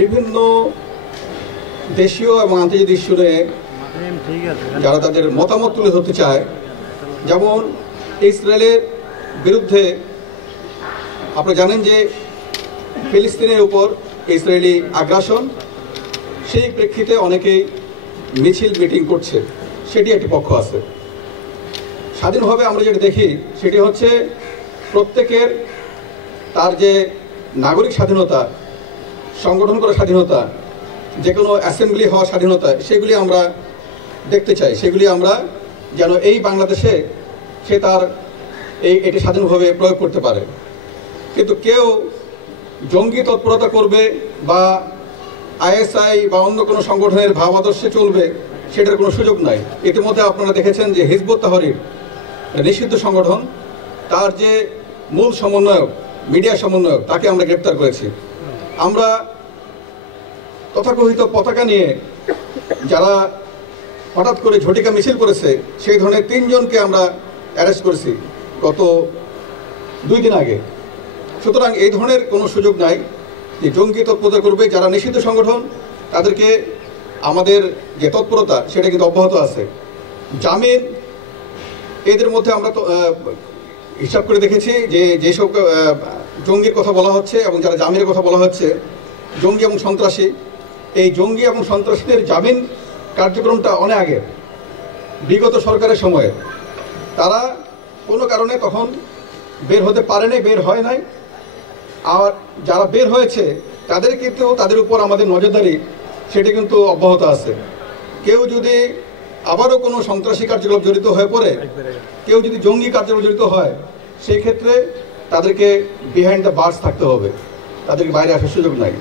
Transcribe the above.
বিভিন্ন দেশীয় এবং আন্তর্জাতিক ইস্যুতে যারা তাদের মতামত তুলে ধরতে চায়, যেমন ইসরায়েলের বিরুদ্ধে আপনারা জানেন যে ফিলিস্তিনের উপর ইসরায়েলি আগ্রাসন, সেই প্রেক্ষিতে অনেকেই মিছিল মিটিং করছে, সেটি একটি পক্ষ আছে। স্বাধীনভাবে আমরা যেটা দেখি সেটি হচ্ছে প্রত্যেকের তার যে নাগরিক স্বাধীনতা, সংগঠন করার স্বাধীনতা, যে কোনো অ্যাসেম্বলি হওয়ার স্বাধীনতা, সেগুলি আমরা দেখতে চাই। সেগুলি আমরা যেন এই বাংলাদেশে সে তার এটি স্বাধীনভাবে প্রয়োগ করতে পারে। কিন্তু কেউ জঙ্গি তৎপরতা করবে বা আইএসআই বা অন্য কোনো সংগঠনের ভাব আদর্শে চলবে, সেটার কোনো সুযোগ নাই। ইতিমধ্যে আপনারা দেখেছেন যে হিজবুত তাহরির নিষিদ্ধ সংগঠন, তার যে মূল সমন্বয়ক, মিডিয়া সমন্বয়ক, তাকে আমরা গ্রেপ্তার করেছি। আমরা তথাকথিত পতাকা নিয়ে যারা হঠাৎ করে ঝটিকা মিছিল করেছে, সেই ধরনের 3 জনকে আমরা অ্যারেস্ট করেছি গত 2 দিন আগে। সুতরাং এই ধরনের কোনো সুযোগ নাই যে জঙ্গি তৎপরতা করবে। যারা নিষিদ্ধ সংগঠন তাদেরকে আমাদের যে তৎপরতা সেটা কিন্তু অব্যাহত আছে। জামিন, এদের মধ্যে আমরা হিসাব করে দেখেছি যে যেসব জঙ্গির কথা বলা হচ্ছে এবং যারা জামিনের কথা বলা হচ্ছে, জঙ্গি এবং সন্ত্রাসী, এই জঙ্গি এবং সন্ত্রাসীদের জামিন কার্যক্রমটা অনেক আগে, বিগত সরকারের সময়ে তারা কোনো কারণে তখন বের হতে পারেনি, বের হয় নাই। আর যারা বের হয়েছে তাদের কিন্তু তাদের উপর আমাদের নজরদারি সেটি কিন্তু অব্যাহত আছে। কেউ যদি আবারও কোনো সন্ত্রাসী কার্যকলাপ জড়িত হয়ে পড়ে, কেউ যদি জঙ্গি কার্যকলাপ জড়িত হয়, সেই ক্ষেত্রে তাদেরকে বিহাইন্ড দ্য বার্স থাকতে হবে, তাদেরকে বাইরে আসার সুযোগ নাই।